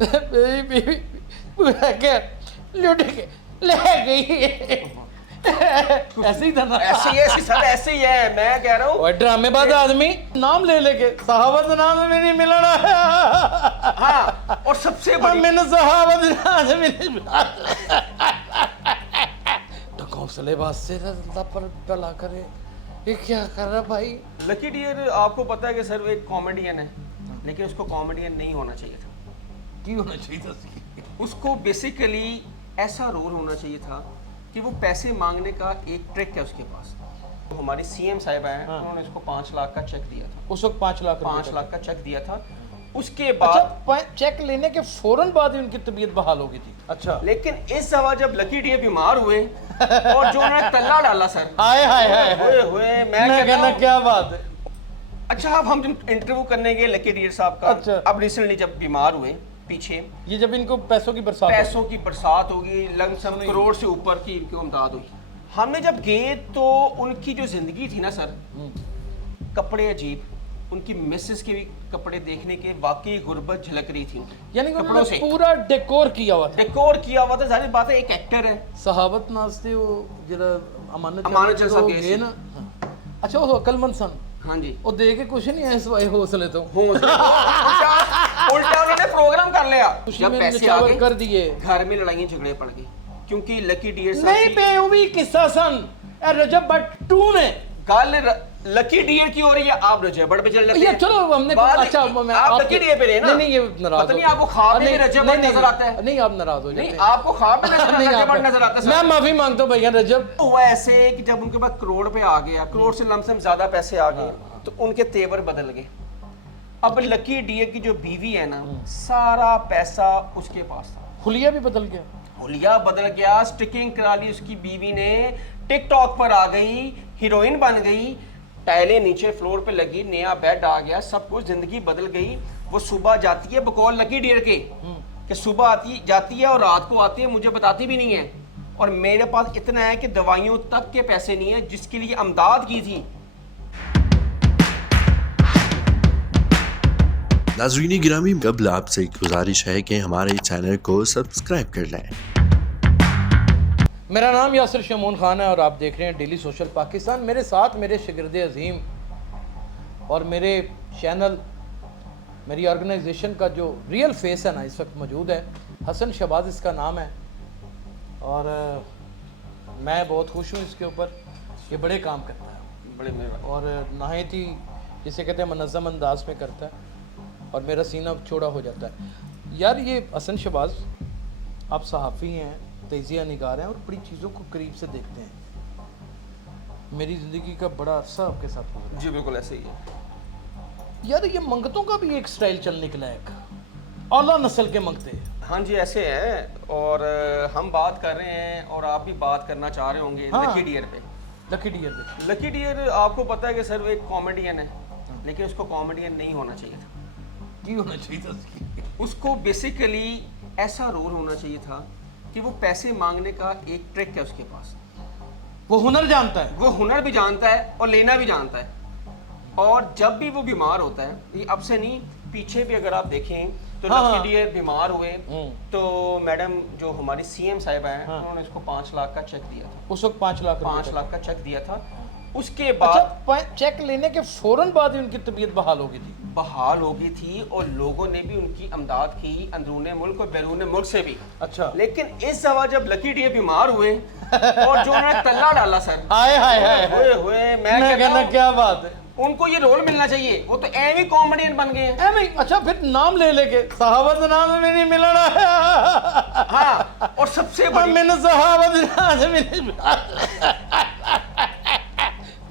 मेरी बीवी पूरा के लुट के ले गई। ऐसे ही था ना? ऐसे ही है सर, ऐसे ही है, मैं कह रहा हूँ। और ड्रामेबाज आदमी नाम ले लेके सहाबत नाम में नहीं मिलना है। हाँ, और सबसे बड़ी मैंने सहाबत नाम में नहीं मिला तो कौंसलेबाज से अल्लाह पर भला करे। ये क्या कर रहा भाई? लकी डियर आपको पता है कि सर वो एक कॉमेडियन है, लेकिन उसको कॉमेडियन नहीं होना चाहिए था। क्यों होना चाहिए था? उसको बेसिकली ऐसा रोल होना चाहिए था कि वो पैसे मांगने का एक ट्रिक है उसके पास। तो हमारी सीएम साहिबा हैं, उन्होंने उसको 5 लाख का चेक दिया था। उस वक्त 5 लाख 5 लाख का चेक दिया था। उसके बाद अच्छा, चेक लेने के फौरन बाद ही उनकी तबीयत बहाल हो गई थी। अच्छा, लेकिन इस दफा जब लकी डियर बीमार हुए और जो उन्होंने तल्ला डाला सर, हाय हाय हाय हुए मैं कहना कहता क्या बात है। अच्छा, अब हम जब इंटरव्यू करने गए लकी डियर साहब का, अच्छा। अब रिसेंटली जब बीमार हुए पीछे, ये जब इनको पैसों की बरसात पैसों की बरसात होगी, लमसम करोड़ से ऊपर की इनको इमदाद हुई। हमने जब गए तो उनकी जो जिंदगी थी ना सर, कपड़े अजीब, उनकी मिसेस के भी कपड़े देखने के वाकई गुर्बत झलक रही थी, यानी कि कपड़ों उन्होंने से पूरा डेकोर किया हुआ था। डेकोर किया हुआ था। जाहिर बात है एक एक्टर है। सहाबत नास्ते वो जरा अमानत अमानत साहब गए ना। अच्छा, वो अकलमंद सन, हाँ जी, वो दे के कुछ नहीं है सिवाय हौसले तो। उल्टा उन्होंने प्रोग्राम कर लिया। जब पैसे आ गए कर दिए, घर में लड़ाइयाँ झगड़े पड़ गए, क्योंकि लकी डियर नहीं पे वो भी किस्सा सन रजब भट्ट 2 ने गल लकी डियर की हो रही है, आप रजब भट्ट पे चल जाते ये हैं। चलो हमने अच्छा मैं आप लकी डियर पे रहे ना। नहीं ये नाराज पता नहीं आपको ख्वाब में रजब भट्ट नजर आता है। नहीं, आप नाराज हो जाते नहीं, हैं। आपको ख्वाब में नहीं, रजब भट्ट नजर आता है। मैं माफी मांगता हूँ भैया रजब। हुआ ऐसे कि जब उनके पास करोड़ पे आ गया, करोड़ से लमसम ज्यादा पैसे आ गए, तो उनके तेवर बदल गए। अब लकी डियर की जो बीवी है ना, सारा पैसा उसके पास था। हुलिया भी बदल गया, हुलिया बदल गया, स्टिकिंग करा ली उसकी बीवी ने, टिकटॉक पर आ गई, हीरोइन बन गई, टाइलें नीचे फ्लोर पे लगी, नया बेड आ गया, सब कुछ, जिंदगी बदल गई। वो सुबह जाती है बकौल लकी डियर के कि सुबह आती जाती है और रात को आती है, मुझे बताती भी नहीं है। और मेरे पास इतना है कि दवाइयों तक के पैसे नहीं है जिसके लिए अमदाद की थी। नाज़रीन गिरामी, कबल आपसे एक गुजारिश है कि हमारे चैनल को सब्सक्राइब कर लें। मेरा नाम यासिर शमून खान है और आप देख रहे हैं डेली सोशल पाकिस्तान। मेरे साथ मेरे शागिर्द अजीम और मेरे चैनल, मेरी ऑर्गेनाइजेशन का जो रियल फेस है ना इस वक्त मौजूद है। हसन शहबाज इसका नाम है और मैं बहुत खुश हूँ इसके ऊपर। ये बड़े काम करता है, बड़े मेहरबान। और नहायत ही जिसे कहते हैं मुनज़्ज़म अंदाज में करता है और मेरा सीना चौड़ा हो जाता है। यार ये हसन शहबाज, आप सहाफ़ी हैं, तजिया निगार हैं और बड़ी चीज़ों को करीब से देखते हैं। मेरी ज़िंदगी का बड़ा अरसा आपके साथ गुजरा है। जी बिल्कुल ऐसे ही है। यार ये मंगतों का भी एक स्टाइल चल निकला है, एक आला नस्ल के मंगते। हाँ जी ऐसे है। और हम बात कर रहे हैं और आप भी बात करना चाह रहे होंगे हाँ। लकी डियर पे। लकी डियर पे लकी डियर आपको पता है कि सर वो एक कॉमेडियन है, लेकिन उसको कॉमेडियन नहीं होना चाहिए था। क्यों होना चाहिए था उसकी? उसको बेसिकली ऐसा रोल होना चाहिए था कि वो पैसे मांगने का एक ट्रिक है उसके पास। वो हुनर जानता है, वो हुनर भी जानता है और लेना भी जानता है। और जब भी वो बीमार होता है, ये अब से नहीं पीछे भी अगर आप देखें तो हाँ, लकी डियर बीमार हुए तो मैडम जो हमारी सीएम साहिबा हैं, उन्होंने उसको 5 लाख का चेक दिया था। उस वक्त 5 लाख 5 लाख का चेक दिया था। उसके बाद अच्छा, चेक लेने के फौरन बाद ही उनकी तबीयत बहाल हो गई थी। बहाल हो गई थी और लोगों ने भी उनकी अमदाद की, अंदरूने मुल्क और बैरून मुल्क से भी। अच्छा, लेकिन इस दफा जब लकी डियर बीमार हुए और जो उन्होंने तल्ला डाला सर, हाय हाय हाय हुए मैं कहना कहता हूं, क्या बात है। उनको ये रोल मिलना चाहिए। वो तो एवी कॉमेडियन बन गए हैं। नहीं, अच्छा फिर नाम ले लेके सहाबत नाम में नहीं मिलना है। हाँ, और सबसे बड़ी मैंने सहाबत नाम में नहीं मिला।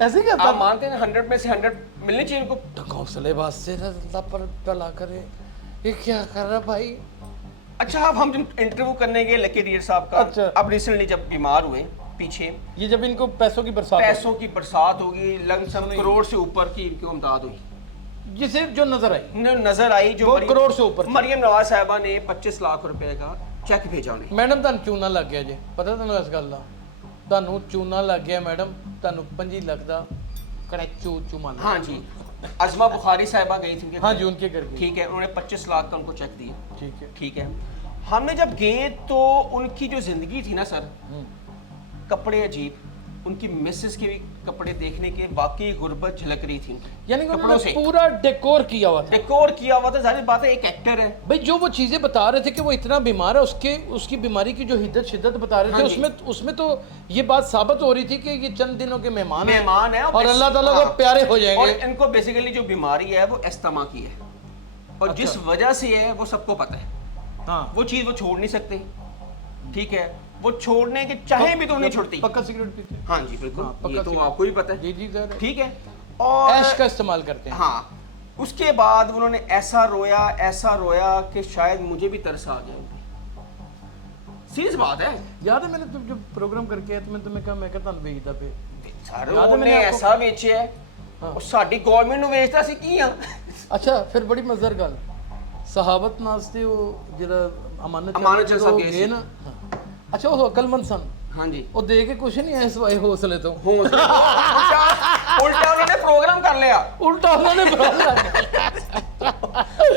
ऐसे क्या आप मानते हैं 100 में से 100 मिलनी चाहिए उनको। तो कौंसलेबाज से अल्लाह पर भला करे। ये क्या कर रहा भाई? अच्छा, अब हम जब इंटरव्यू करने गए लकी डियर साहब का, अच्छा। अब रिसेंटली जब बीमार हुए पीछे, ये जब इनको पैसों की बरसात पैसों की बरसात होगी, लमसम करोड़ से ऊपर की इनकी इमदाद हुई, जिसे जो नजर आई नजर आई। जो वो करोड़ से ऊपर। मरियम नवाज साहिबा ने 25 लाख रुपए का चेक भेजा उन्हें। मैडम ਤੁਹਾਨੂੰ ਚੂਨਾ ਲੱਗ ਗਿਆ ਜੇ, ਪਤਾ ਤੁਹਾਨੂੰ ਇਸ ਗੱਲ ਦਾ? ਤੁਹਾਨੂੰ ਚੂਨਾ ਲੱਗ ਗਿਆ ਮੈਡਮ, ਤੁਹਾਨੂੰ 25 ਲੱਖ ਦਾ ਕੜੈਚੂ ਚੂਮਾ ਲੱਗ हाँ जी, अजमा बुखारी साहिबा गई थी उनके हाँ घर। जी, उनके घर गई। ठीक है, उन्होंने 25 लाख का उनको चेक दिया। ठीक है। ठीक है, हमने जब गए तो उनकी जो जिंदगी थी ना सर, कपड़े अजीब, उनकी मिसेस के भी कपड़े देखने के वाकई गुर्बत झलक रही थी उनकी। यानी कि कपड़ों उन्होंने से पूरा डेकोर किया हुआ था। डेकोर किया हुआ था, जाहिर बात है एक एक्टर है। भाई जो वो चीजें बता रहे थे कि वो इतना बीमार है, उसकी बीमारी की जो हिद्दत शिद्दत बता रहे थे, हाँ जी। उसमें तो ये बात साबित हो रही थी कि ये चंद दिनों के मेहमान हैं है और अल्लाह ताला को हाँ। प्यारे हो और जाएंगे। इनको बेसिकली जो बीमारी है वो एस्थमा की है, और जिस अच्छा। वजह से है वो सबको पता है। हाँ, वो चीज वो छोड़ नहीं सकते। ठीक है, वो छोड़ने के चाहे भी तो नहीं छोड़ती। पक्का सिगरेट पीते हैं। हाँ जी बिल्कुल, हाँ, पक्का ये तो सिगरेट। आपको भी पता है। जी जी सर। ठीक है, और ऐश का इस्तेमाल करते हैं। हाँ, उसके बाद उन्होंने ऐसा रोया कि शायद मुझे भी तरस आ गया। सीरियस बात है याद है मैंने तुम जब प्रोग्राम करके आया तो मैं तुम्हें कहा, मैं कहता हूँ भेजता पे सर, याद है ਉਹਨੇ मैंने आपको- ऐसा ਵੇਚਿਆ ਹੈ हाँ। ਉਹ ਸਾਡੀ ਗਵਰਨਮੈਂਟ ਨੂੰ ਵੇਚਦਾ ਸੀ ਕੀ ਆ। अच्छा फिर बड़ी मजेदार गल सहाबत नास्ते वो जरा अमानत अमानत ਜਦੋਂ ਸਾਹਿਬ ਗਏ ਗਏ ਸੀ। ਨਾ ਹਾਂ। अच्छा वो अकलमंद सन, ਹਾਂਜੀ, ਉਹ ਦੇ ਕੇ ਕੁਛ ਨਹੀਂ ਆਇਆ ਸਵਾਏ ਹੌਸਲੇ ਤੋਂ। ਉਲਟਾ ਉਹਨਾਂ ਨੇ ਪ੍ਰੋਗਰਾਮ ਕਰ ਲਿਆ। ਉਲਟਾ ਉਹਨਾਂ ਨੇ ਪ੍ਰੋਗਰਾਮ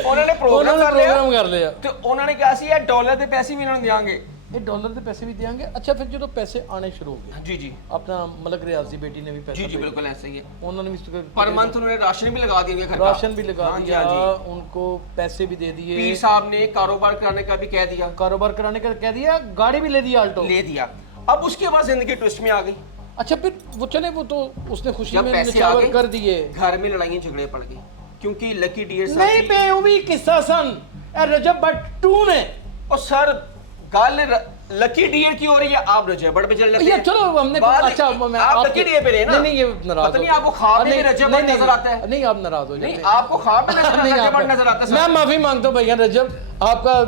ਉਹਨਾਂ ਨੇ ਪ੍ਰੋਗਰਾਮ ਕਰ ਲਿਆ ਕਰ ਲਿਆ। ਤੇ ਉਹਨਾਂ ਨੇ ਕਿਹਾ ਸੀ ਇਹ ਡਾਲਰ ਦੇ ਪੈਸੇ ਵੀ ਇਹਨਾਂ ਨੂੰ ਦਿਆਂਗੇ। ਇਹ ਡਾਲਰ ਦੇ ਪੈਸੇ ਵੀ ਦੇਾਂਗੇ। ਅੱਛਾ ਫਿਰ ਜਦੋਂ ਪੈਸੇ ਆਣੇ ਸ਼ੁਰੂ ਹੋ ਗਏ, जी जी अपना मलक रियाज की बेटी ने भी पैसा जी जी भेजा। बिल्कुल ऐसा ही है। उन्होंने भी पर मंथ उन्होंने राशन भी लगा दिया घर का। राशन भी लगा हाँ जी, दिया, हाँ जी। उनको पैसे भी दे दिए, पीर साहब ने कारोबार कराने का भी कह दिया, कारोबार कराने का कह दिया, गाड़ी भी ले दी आल्टो। ले दिया। अब उसके बाद जिंदगी ट्विस्ट में आ गई। अच्छा फिर वो चले, वो तो उसने खुशी जब में पैसे आ निछावर गए, कर दिए। घर में लड़ाइयाँ झगड़े पड़ गए क्योंकि लकी डियर नहीं पे वो भी किस्सा सन ए रजब भट्ट 2 ने। और सर गल लकी डियर की हो रही है, आप रजब भट्ट पे चल जाते ये हैं। चलो हमने बात- अच्छा मैं आप आपके- लकी डियर पे रहे ना। नहीं ये नाराज पता नहीं हो- आपको ख्वाब में नहीं, भी रजब नहीं, भट्ट नजर आता है। नहीं आप नाराज हो नहीं, जाते आपको ख्वाब में नजर नहीं, रजब आप- भट्ट नजर आता है मैं सर। माफी मांगता हूँ भैया रजब, आपका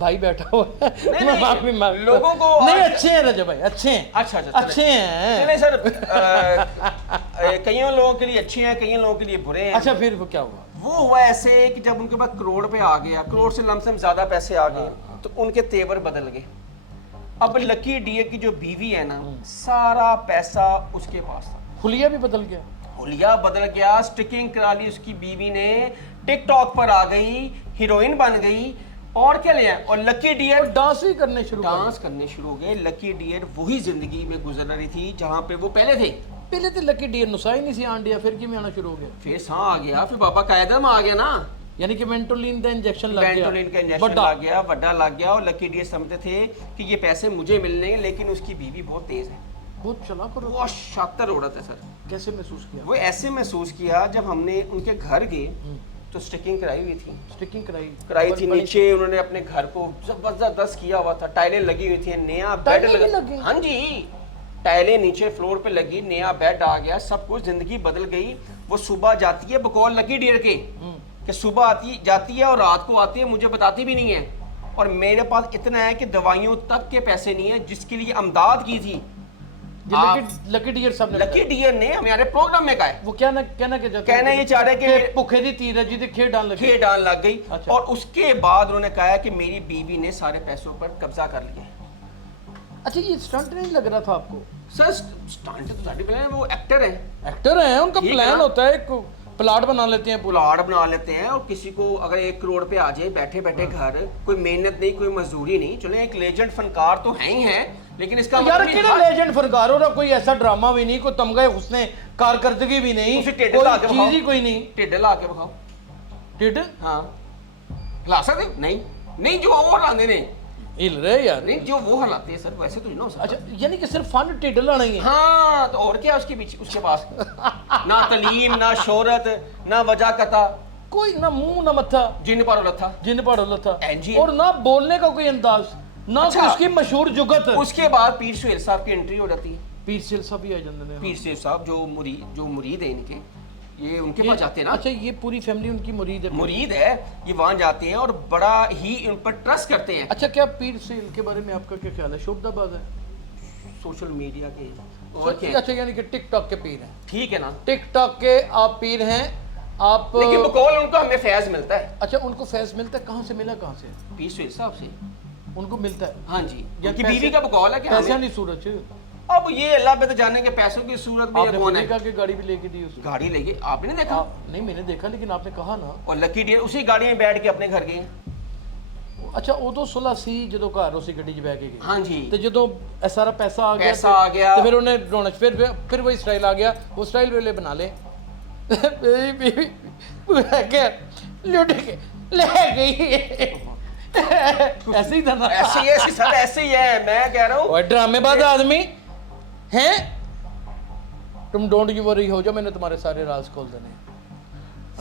भाई बैठा हुआ है। नहीं, मैं नहीं, माफी मांगता हूँ। लोगों को नहीं आज- अच्छे हैं रजब भाई, अच्छे हैं। अच्छा अच्छा अच्छे हैं। नहीं सर, कईयों लोगों के लिए अच्छे हैं, कईयों लोगों के लिए बुरे हैं। अच्छा फिर वो क्या हुआ? वो हुआ ऐसे कि जब उनके पास करोड़ पे आ गया, करोड़ से लमसम ज्यादा पैसे आ गए, तो उनके तेवर बदल गए। अब लकी डियर की जो बीवी है ना, सारा पैसा उसके पास था। हुलिया भी बदल गया। हुलिया बदल गया, स्टिकिंग करा ली उसकी बीवी ने, टिकटॉक पर आ गई, हीरोइन बन गई, और क्या लिया। और लकी डियर डांस भी करने शुरू कर डांस करने शुरू हो गए। लकी डियर वही जिंदगी में गुजर रही थी जहां पे वो पहले थे। पहले तो लकी डियर नुसाई नहीं सी आंडिया, फिर की में आना शुरू हो गया। फिर हाँ आ गया, फिर बाबा कायदम आ गया ना, यानी कि मेंटोलिन का इंजेक्शन लग गया। बेंटोलिन का इंजेक्शन बड़ा। लग गया, वड्डा लग गया। और लकी डियर समझते थे कि ये पैसे मुझे मिलने, लेकिन उसकी बीवी बहुत तेज है, बहुत चला करो। वो शातर औरत है सर। कैसे महसूस किया? वो ऐसे महसूस किया जब हमने उनके घर गए तो स्टिकिंग कराई हुई थी, स्टिकिंग कराई थी नीचे। उन्होंने अपने घर को जबरदस्त किया हुआ था, टाइलें लगी हुई थी, नया बेड टाइलें भी लगा। लगी? हाँ जी, टाइलें नीचे फ्लोर पे लगी, नया बेड आ गया, सब कुछ, जिंदगी बदल गई। वो सुबह जाती है, बकौल लकी डियर के कि सुबह आती जाती है और रात को आती है, मुझे बताती भी नहीं है। और मेरे पास इतना है कि दवाइयों तक के पैसे नहीं है, जिसके लिए अमदाद की थी लकी डियर साहब ने लकी डियर ने हमारे प्रोग्राम में कहा है। वो कहना क्या चाहते कहना ये चाह रहे हैं कि भूखे दी तीर है जिसे खेल डाल लगे। खेल डाल लग गई। अच्छा। और उसके बाद उन्होंने कहा है कि मेरी बीवी ने सारे पैसों पर कब्जा कर लिया है। अच्छा ये स्टंट नहीं लग रहा था आपको? सर स्टंट तो साडी प्लान, वो एक्टर है, एक्टर है, उनका ठीक है प्लान ना? होता है, एक प्लाट बना लेते हैं पूरा। प्लाट बना लेते हैं। और किसी को अगर 1 करोड़ पे आ जाए बैठे बैठे घर, कोई मेहनत नहीं, कोई मजदूरी नहीं, चलो एक लेजेंड फनकार तो है ही है, लेकिन इसका यार मतलब किहड़ा नहीं लेजेंड फनकार हो रहा, कोई ऐसा ड्रामा भी नहीं, कोई तमगा हुस्ने कारकर्दगी भी नहीं, उसे टेढ़े कोई ला के चीज दिखाओ। ही कोई नहीं। टेढ़े ला के दिखाओ। टिड हाँ ला सकते? नहीं नहीं, जो वो हलाते ने, हिल रहे यार। नहीं जो वो हलाते हैं सर, वैसे तो नहीं ना हो सकता। अच्छा यानी कि सिर्फ फन टिड लाना ही है। हाँ तो और क्या उसके पीछे, उसके पास ना तलीम, ना शोहरत, ना वजाकता, कोई ना मुंह ना मत्था, जिन पर था। जिन पढ़ो था, एनजी। और ना बोलने का कोई अंदाज, ना अच्छा। कोई उसकी मशहूर जुगत। उसके बाद पीर सुहेल साहब की एंट्री हो जाती है। पीर सिल सब ही आ जाते हैं। पीर सुहेल साहब जो मुरीद है इनके, ये उनके पास जाते हैं ना। अच्छा ये पूरी फैमिली उनकी मुरीद है? मुरीद है, ये वहां जाते हैं और बड़ा ही उन पर ट्रस्ट करते हैं। अच्छा क्या पीर सिल के बारे में आपका क्या ख्याल है? शोभदाबाद है सोशल मीडिया के और क्या, अच्छा यानी कि टिकटॉक के पीर हैं। ठीक है ना। टिकटॉक के आप पीर हैं आप। लेकिन बकौल उनको हमें फैज मिलता है। अच्छा उनको फैज मिलता है, कहाँ से मिला, कहाँ से पीर सुहेल साहब से। उनको मिलता है? हाँ जी, या उनकी पैसे- बीवी का बकौल है कि पैसा हमें नहीं सूरज। अब ये अल्लाह पे तो जाने के पैसों की सूरत में ये आपने कौन खुद है? ही कहा कि गाड़ी भी लेके दी उसको। गाड़ी लेके आपने नहीं देखा? नहीं मैंने देखा, लेकिन आपने कहा ना। और लकी डियर उसी गाड़ी में बैठ के अपने घर गए। अच्छा उदो 16 ਸੀ ਜਦੋਂ ਘਰ ਉਸੇ ਗੱਡੀ 'ਚ ਬੈ ਕੇ ਗਏ। हाँ जी। ਤੇ ਜਦੋਂ ਇਹ ਸਾਰਾ ਪੈਸਾ ਆ ਗਿਆ पैसा आ गया। ਤੇ ਫਿਰ ਉਹਨੇ ਰੋਣਾ ਫਿਰ वही स्टाइल आ गया, वो स्टाइल वेले बना ले। मेरी बीवी ले के ले गई। ऐसे ही था ना। ऐसे ही है सब, ऐसे ही है। मैं कह रहा हूँ ओए ड्रामेबाज आदमी हैं तुम, डोंट यू वरी हो जाओ, मैंने तुम्हारे सारे राज खोल देने हैं।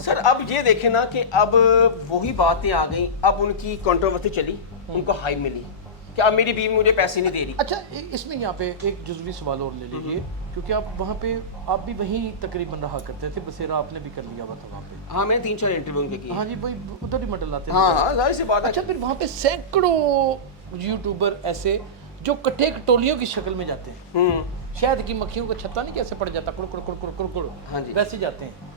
सर अब ये देखें ना कि अब वही बातें आ गई, अब उनकी कंट्रोवर्सी चली, उनको हाई मिली कि अब मेरी बीवी मुझे पैसे नहीं दे रही। अच्छा इसमें यहाँ पे एक जुज़वी सवाल और ले लीजिए, क्योंकि आप वहाँ पे आप भी वहीं तकरीबन रहा करते थे, बसेरा आपने भी कर लिया हुआ था वहाँ पे। हाँ मैंने 3-4 इंटरव्यू उनके किए। हाँ जी भाई, उधर ही मंडल आते हाँ हाँ जाहिर सी बात है। अच्छा फिर वहाँ पे सैकड़ों यूट्यूबर ऐसे जो कट्टे टोलियों की शक्ल में जाते हैं, शायद की मक्खियों का छत्ता नहीं कैसे पड़ जाता, कुड़ कुड़ कुड़ कुड़ कुड़ कुड़, हाँ जी। वैसे जाते हैं।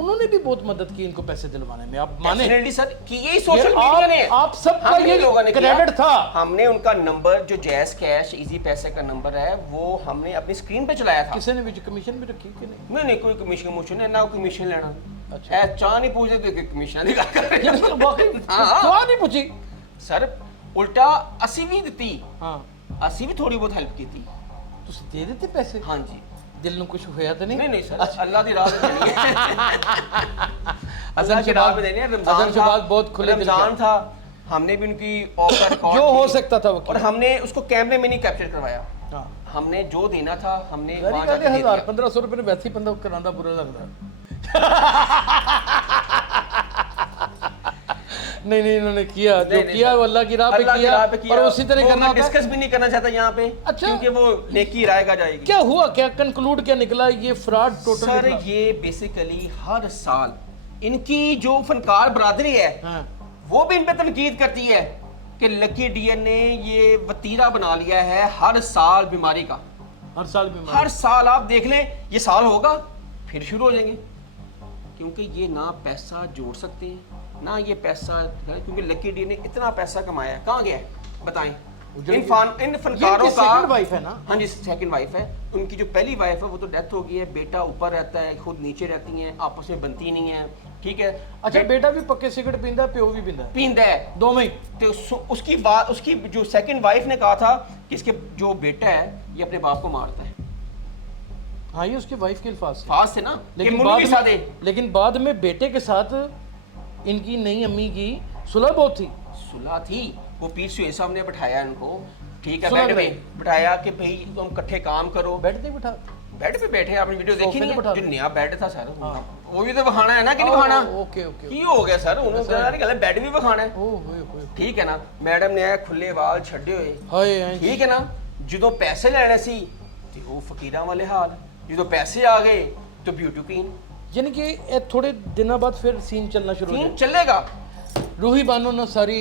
उन्होंने भी बहुत मदद की इनको पैसे दिलवाने में, आप माने? डेफिनेटली सर कि यही सोशल ये मीडिया ने आप सबका हम ये लोगों ने किया। क्रेडिट था। हमने उनका नंबर जो जैज़ कैश इजी पैसे का नंबर है वो हमने अपनी स्क्रीन पे चलाया था। किसी ने भी कमीशन भी रखी कि नहीं? नहीं कोई कमीशन है ना, कमीशन लेना। अच्छा। अच्छा चाह नहीं पूछते थे कि कमीशन नहीं कर ये तो वाकई हाँ। क्या नहीं पूछी? सर उल्टा असी भी दी, हाँ असी भी थोड़ी बहुत हेल्प की थी। तुम दे देते पैसे? हाँ जी। दिल ਨੂੰ कुछ होया तो नहीं? नहीं सर अल्लाह की राह में देनी है। अल्लाह की राह में देनी है। अजहर शहबाज बहुत खुले दिल रमजान था, हमने भी उनकी ऑफ का रिकॉर्ड जो हो सकता था वो और किया। हमने उसको कैमरे में नहीं कैप्चर करवाया। हाँ हमने जो देना था हमने मेरी वहाँ कहते जाके दे दिया। 1000-1500 रुपए वैसे ही बंदा करांदा बुरा लगता है। नहीं नहीं इन्होंने किया जो नहीं, किया वो अल्लाह की राह पे अल्लाह की राह पे किया, और उसी तरह वो करना मैं होता है। डिस्कस भी नहीं करना चाहता यहाँ पे। अच्छा। क्योंकि वो नेकी रायगा जाएगी। क्या हुआ, क्या कंक्लूड क्या निकला, ये फ्रॉड टोटल सर निकला? ये बेसिकली हर साल इनकी जो फनकार बरादरी है हाँ वो भी इन पे तनकीद करती है कि लकी डियर ने ये वतीरा बना लिया है हर साल बीमारी का। हर साल बीमार। हर साल आप देख लें, ये साल होगा फिर शुरू हो जाएंगे, क्योंकि ये ना पैसा जोड़ सकते हैं ना ये पैसा, क्योंकि लकी डियर ने इतना पैसा कमाया है, कहाँ गया है बताएं? इन फनकारों ये का सेकंड वाइफ है ना? हाँ जी सेकंड वाइफ है। उनकी जो पहली वाइफ है वो तो डेथ हो गई है, बेटा ऊपर रहता है, खुद नीचे रहती हैं, आपस में बनती नहीं है, ठीक है। अच्छा बेटा भी पक्के सिगरेट पींदा है, प्यो भी पींदा है, पींदा है दो में ही। तो उसकी बात, उसकी जो सेकंड वाइफ ने कहा था कि इसके जो बेटा है ये अपने बाप को मारता है। हाँ ये उसकी वाइफ के अल्फाज थे। फास थे ना, लेकिन बाद में बेटे के साथ इनकी नई अम्मी की सुलह बहुत थी। सुलह थी, वो पीर सुहेल साहब ने बैठाया इनको, ठीक है, सुलह बेड में। पे बैठाया कि भाई तुम इकट्ठे काम करो। बेड पे बिठा। बेड पे बैठे, आपने वीडियो देखी सोफे पे नहीं बैठा जो दो। नया बेड था सर, हाँ। वो भी तो बखाना है ना कि नहीं बखाना? ओके ओके की हो गया सर, उन्होंने बेड भी बखाना है, ओ होए ठीक है ना। मैडम ने खुले वाल छड्डे हुए, हाय ठीक है ना। जो पैसे लेने सी ते वो फकीरां वाले हाल, जो पैसे आ गए तो ब्यूटी क्वीन। यानी कि ये थोड़े दिनों बाद फिर सीन चलना शुरू हो सीन चलेगा। रूही बानो ना सारी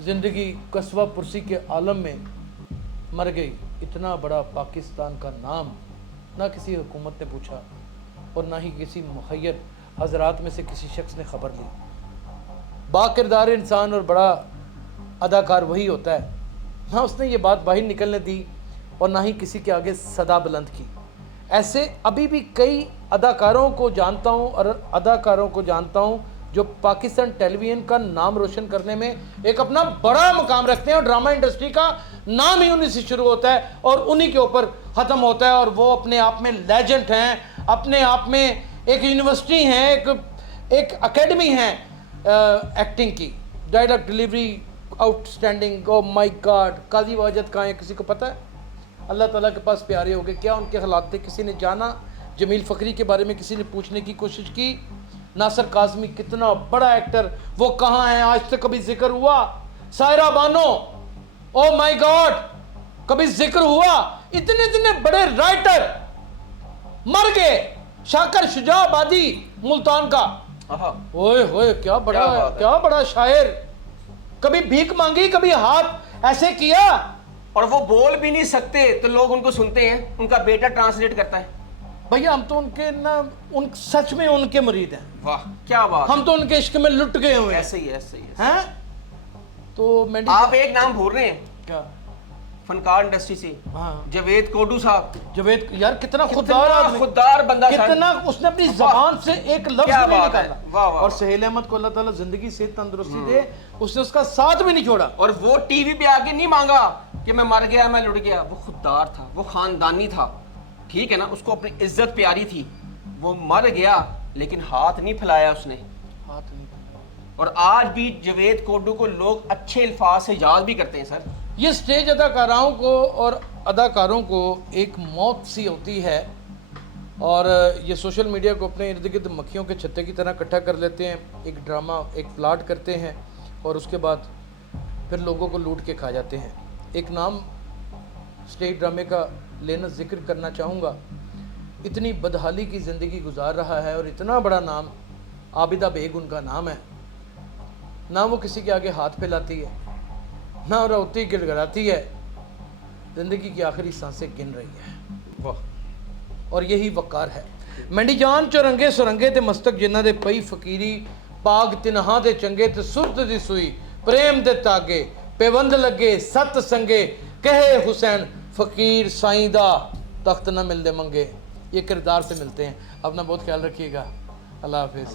जिंदगी कस्बा पुरसी के आलम में मर गई। इतना बड़ा पाकिस्तान का नाम ना किसी हुकूमत ने पूछा और ना ही किसी मुखय्यर हजरात में से किसी शख्स ने खबर ली। बाकिरदार इंसान और बड़ा अदाकार वही होता है, ना उसने ये बात बाहर निकलने दी और ना ही किसी के आगे सदा बुलंद की। ऐसे अभी भी कई अदाकारों को जानता हूँ और अदाकारों को जानता हूँ जो पाकिस्तान टेलीविजन का नाम रोशन करने में एक अपना बड़ा मुकाम रखते हैं, और ड्रामा इंडस्ट्री का नाम ही उन्हीं से शुरू होता है और उन्हीं के ऊपर ख़त्म होता है, और वो अपने आप में लेजेंड हैं, अपने आप में एक यूनिवर्सिटी हैं, एक एकेडमी है एक्टिंग की, dialogue delivery outstanding. Oh my god, Kazi Wajid कहाँ है, किसी को पता है? अल्लाह ताला के पास प्यारे हो गए, क्या उनके हालात थे किसी ने जाना? जमील फ़करी के बारे में किसी ने पूछने की कोशिश की? नासिर काज़मी कितना बड़ा एक्टर, वो कहाँ है? आज तक कभी जिक्र हुआ? सायरा बानो, ओ माय गॉड, कभी जिक्र हुआ? इतने इतने बड़े राइटर मर गए। शाकर शुजाबादी मुल्तान का, ओए होए क्या बड़ा शायर, कभी भीख मांगी, कभी हाथ ऐसे किया, और वो बोल भी नहीं सकते तो लोग उनको सुनते हैं, उनका बेटा ट्रांसलेट करता है। भैया हम तो उनके ना उन सच में उनके मुरीद हैं। वाह क्या बात, हम तो उनके इश्क में लुट गए हुए हैं। ऐसे ही है, ऐसे ही है। हैं? तो मैं आप एक नाम भूल रहे हैं, क्या? फनकार इंडस्ट्री से, हाँ जवेद कोडू साहब, जवेद यार कितना खुददार आदमी, खुददार बंदा, कितना उसने अपनी जबान से एक लफ्ज क्या भी नहीं बात है, निकाला। वाह वाह। और सहेल अहमद को अल्लाह ताला जिंदगी से तंदुरुस्ती दे, उसने उसका साथ भी नहीं छोड़ा। और वो टीवी पे आके नहीं मांगा कि मैं मर गया, मैं लुट गया, वो खुददार था, वो खानदानी था, ठीक है ना, उसको अपनी इज्जत प्यारी थी, वो मर गया लेकिन हाथ नहीं फैलाया उसने। हाथ नहीं। और आज भी जवेद कोडू को लोग अच्छे अल्फाज से याद भी करते हैं सर। ये स्टेज अदाकाराओं को और अदाकारों को एक मौत सी होती है, और ये सोशल मीडिया को अपने इर्द गिर्द मक्खियों के छत्ते की तरह इकट्ठा कर लेते हैं, एक ड्रामा, एक प्लाट करते हैं और उसके बाद फिर लोगों को लूट के खा जाते हैं। एक नाम स्टेज ड्रामे का लेना जिक्र करना चाहूँगा, इतनी बदहाली की ज़िंदगी गुजार रहा है और इतना बड़ा नाम, आबिदा बेग उनका नाम है, ना वो किसी के आगे हाथ फैलाती है, ना रोती गिड़गिड़ाती है, ज़िंदगी की आखिरी सांसें गिन रही है। वाह। और यही वकार है। मंडी जान चौरंगे सुरंगे ते मस्तक जिन्हां दे पई फकीरी, पाग तिन्हां दे चंगे ते सुरत दी सूई, प्रेम दे तागे पेवंद लगे सत संगे, कहे हुसैन फकीर साईं दा तख्त न मिलदे मंगे। ये किरदार से मिलते हैं। अपना बहुत ख्याल रखिएगा। अल्लाह हाफिज़।